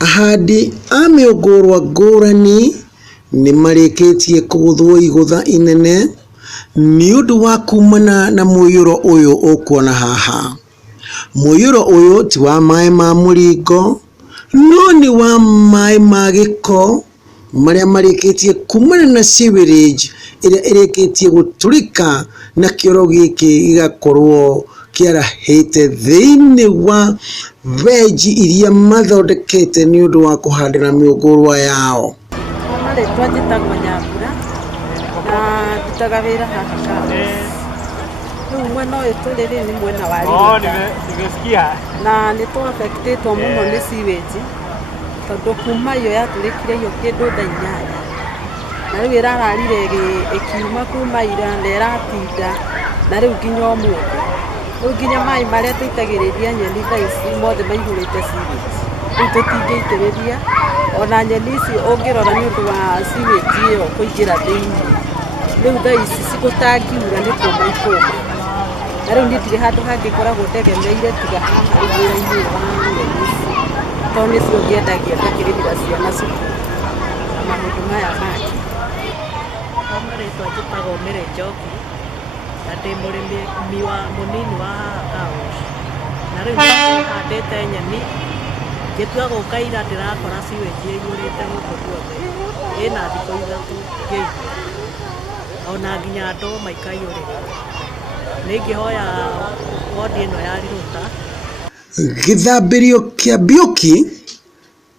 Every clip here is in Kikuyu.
Ahandi a mĩũngũrwa ngũrani nĩ marĩkĩtie kũgũthwo igũtha inene nĩ ũndũ wa kumana na mũiyũro ũyũ ũkuona haha. Mũiyũro ũyũ ti wa maĩ ma mũringo, no nĩ wa maĩ ma gĩko marĩa marĩkĩtie kumana na sewage ĩrĩa ĩrĩkĩtie gũtũrĩka na kĩoro gĩkĩ gĩgakorwo kĩarahĩte thĩinĩ wa venji iria mathondekete nĩ ũndũ wa kũhandĩra mĩũngũrwa yao. Marĩtwa njĩtagwo Nyambura na ndutaga wĩra haha Kaos. Rĩu mwena ũyũ tũrĩ nĩ mwena wa Ring'ata na nĩ tũ-affectĩtwo mũno nĩ sewage tondũ kuma iyo yatũrĩkire iyo kĩndũ thaa 8 na rĩu ĩrararire ĩkiuma kuma ira na ĩratinda na rĩu nginya ũmũthĩ. Rĩu nginya maĩ marĩa tũitagĩrĩria nyeni thaa ici mothe maihũrĩte sewage. Rĩu tũtingĩitĩrĩria ona nyeni ici ũngĩrora nĩ ũndũ wa sewage ĩyo kũingĩra thĩinĩ. Rĩu thaa ici cigũtangiura nĩ kũũma ikũũma. Na rĩu niĩ ndirĩ handũ hangĩkoragwo ndegemeire tiga haha wĩra-inĩ wa nyeni ici. Tondũ nĩcio ngĩendagia ngakĩrĩhĩra ciana cukuru na maũndũ maya mangĩ. Marĩtwa njĩtagwo Mary Njoki na ndĩ mũrĩmi mũnini wa Kaos. Na rĩu handĩte nyeni ngĩtua gũka ira ndĩrakora sewage ĩiyũrĩte gũkũ guothe. Ĩna thikũ 3 ngĩigua ona nginya ndoma ikaiyũrĩka. Nĩngĩhoya wodi ĩno ya Ring'ata. Gĩthambĩrio kĩa Bioki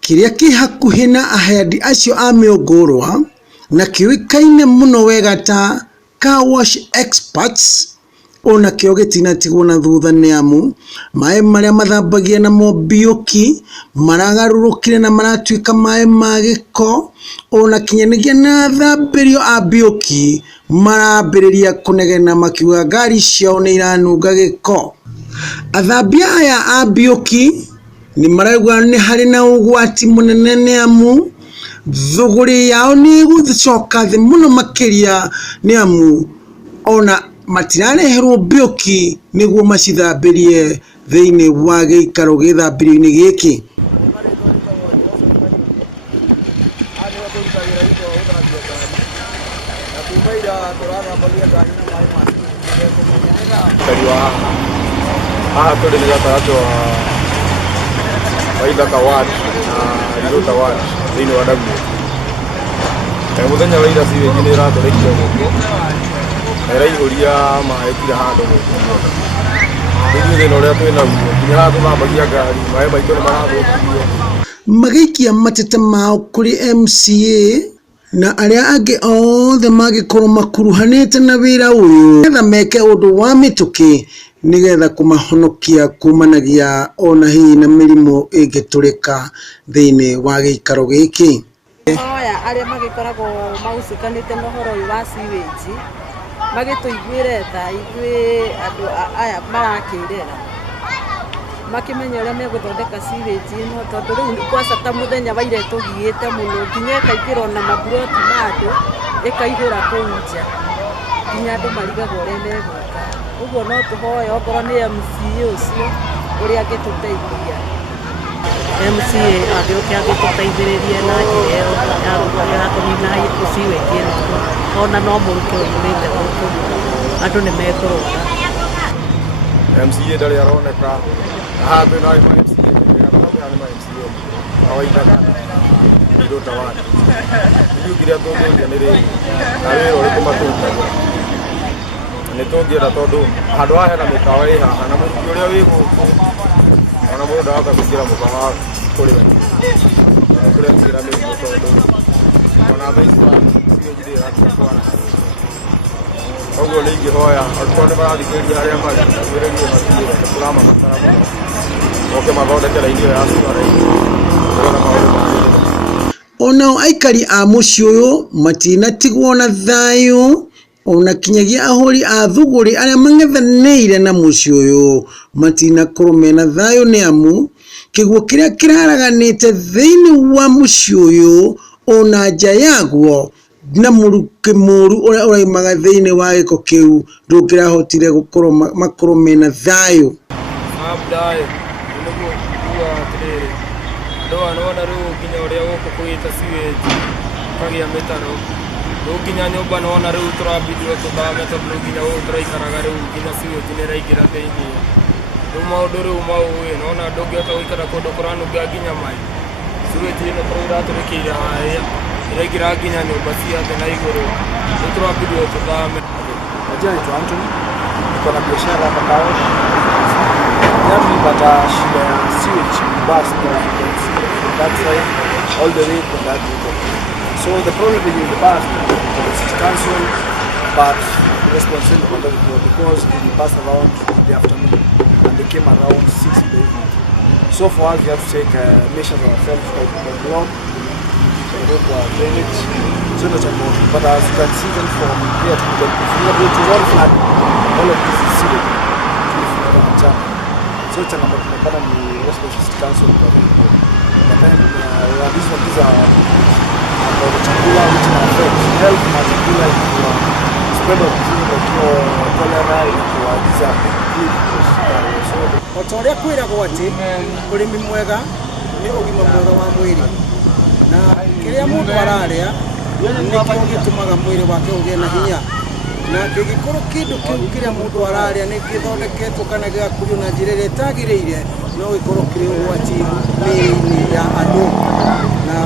kĩrĩa kĩ hakuhĩ na ahandi acio a mĩũngũrwa na kĩũĩkaine mũno wega ta car wash experts, ona kĩo gĩtinatigwo na thutha nĩ amu maĩ marĩa mathambagia namo Bioki maragarũrũkire na maratuĩka maĩ ma gĩko, ona kinyanĩria na athambĩrio a Bioki marambĩrĩria kũnegena makiuga ngari ciao nĩ iranunga gĩko. Athambia aya a Bioki nĩ marauga nĩ harĩ na ũgwati mũnene nĩ amu thũgũrĩ yao nĩ gũcoka thĩ mũno makĩria nĩ amu ona matirareherwo Bioki nĩguo macithambĩrie thĩinĩ wa gĩikaro gĩthambĩrio-inĩ gĩkĩ. Haha tũrĩ nĩ gatagatĩ wa Ithaka ward na Ring'ata ward thĩinĩ wa Ndagũo. Mũthenya wa ira sewage nĩ ĩratũrĩkire gũkũ na ĩraihũria maĩ kira handũ gũkũ. Rĩu thĩna ũrĩa twĩnaguo nginya haha tũthambagia ngari maĩ maitũ nĩ marathũkirio. Magĩikia mateta mao kũrĩ MCA na arĩa angĩ othe mangĩkorwo makuruhanĩte na wĩra ũyũ nĩgetha meke ũndũ wa mĩtũkĩ nĩgetha kũmahonokia kumanagia ona hihi na mĩrimũ ĩngĩtũrĩka thĩinĩ wa gĩikaro gĩkĩ. Oya arĩa magĩkoragwo mahusukanĩte na ũhoro ũyũ wa sewage magĩtũiguĩre tha ithuĩ andũ aya marakĩrera makĩmenya ũrĩa megũthondeka sewage ĩno tondũ rĩu kwaca ta mũthenya wa ira tũgiĩte mũno nginya ĩkaingĩra ona maburoti ma andũ ĩkaihũra kũu nja nginya andũ marigagwo ũrĩa megũka. Ũguo no tũhoe okorwo nĩ MCA ũcio ũrĩa angĩtũteithia. MCA agĩũke agĩtũteithĩrĩrie na njĩra ĩyo ya kũnina sewage ĩno. Ona no mũrukĩ ũyumĩte gũkũ andũ nĩ mekũrũga. MCA ndarĩ aroneka. Haha twĩna MCA wa Ithaka na Ring'ata ward. Rĩu kĩrĩa tũngĩũria nĩ rĩrĩ na wĩra ũrĩkũ matũrutagĩra. Nĩ tũngĩenda tondũ handũ haha hena mĩkawa ĩ haha na mũrukĩ ũrĩa wĩ gũkũ ona mũndũ ndahota kũingĩra mũkawa kũrĩa. Kũrĩa kĩra mĩrimũ tondũ ona thaa ici sewage ndĩrĩ ĩratiga kwaraha. Ũguo nĩ ingĩhoya angĩkorwo nĩ marathikĩrĩria harĩa marĩ magĩrĩrie mathiĩ nĩ tũramabatara mũno. Moke mathondeke raini ĩyo ya cukara nĩgetha maũndũ magĩrĩre. Onao aikari a mũciĩ ũyũ matinatigwo na thayũ ona kinyagia ahũri a thũgũrĩ arĩa mang'ethanĩire na mũciĩ ũyũ matinakorwo mena thayũ nĩ amu kiguo kiria kiraraganite thiini wa mucii uyu ona nja yaguo na muruki muru uria uraimaga thiini wa giko kiu ndungirahotire gukorwo makorwo mena thayu abdaye nugu kuwa tirere ndo anona ru ginya uria guko kuita siweji kagia metaro ru ginya nyumba nona ru turabidi tuthame tondu ginya ru turaikaraga ru ginya siweji ni raigira thiini ru maundu ru mau nona ndungihota guikara kundu kuranunga ginya mai siweji ino turaturikire haya raigira ginya nyumba ciothe na iguru ru turabidi tuthame. Majina ni Anthony, niko na biashara hapa Kaosh. Jana nilipata shida ya sewage bus from that side all the way to that road. So the problem with the bus is cancelled, but responsible for that because they passed around in the afternoon and they came around 6 in the evening. So for us, we have to take measures ourselves by the block, go to our drainage, so that's important. But as you can see them from here to the one flat, all of this is sealed. So it's a number of the West Council. But then these are about the chakula which can affect health na chakula spread of disease like cholera or disease. Otoria kwiragwo ati urimi mwega ni ugima mwega wa mwiri na kiria mundu araria nikio gitumaga mwiri wake ugie na hinya na gigikorwo kindu kiu kiria mundu araria ni githondeketwo kana gigakurio na njira iria itagiriire no gikorwo kiri ugwati miiri-ini ya andu na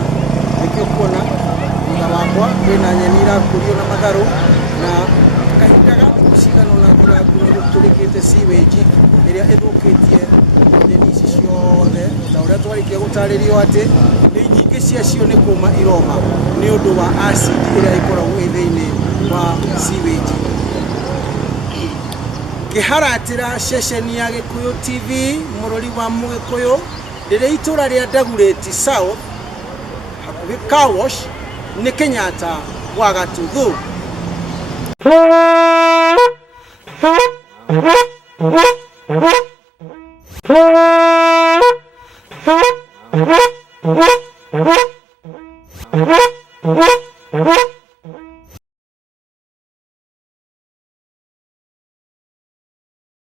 nikio kuona thutha wakwa kwina nyeni irakurio na matharu na kahindaga cigano na irakurio turikite sewage iria ithukitie nyeni ici ciothe ta uria twarikia gutaririo ati ni nyingi ciacio ni kuma iroma ni undu wa acid iria ikoragwo thiini wa sewage. Kiharatira ceceni ya Gikuyu TV murori wa Mugikuyu riri itura ria Dagoretti South hakuhi Kawosh ni Kenyatta wa Gatuthu. Huh?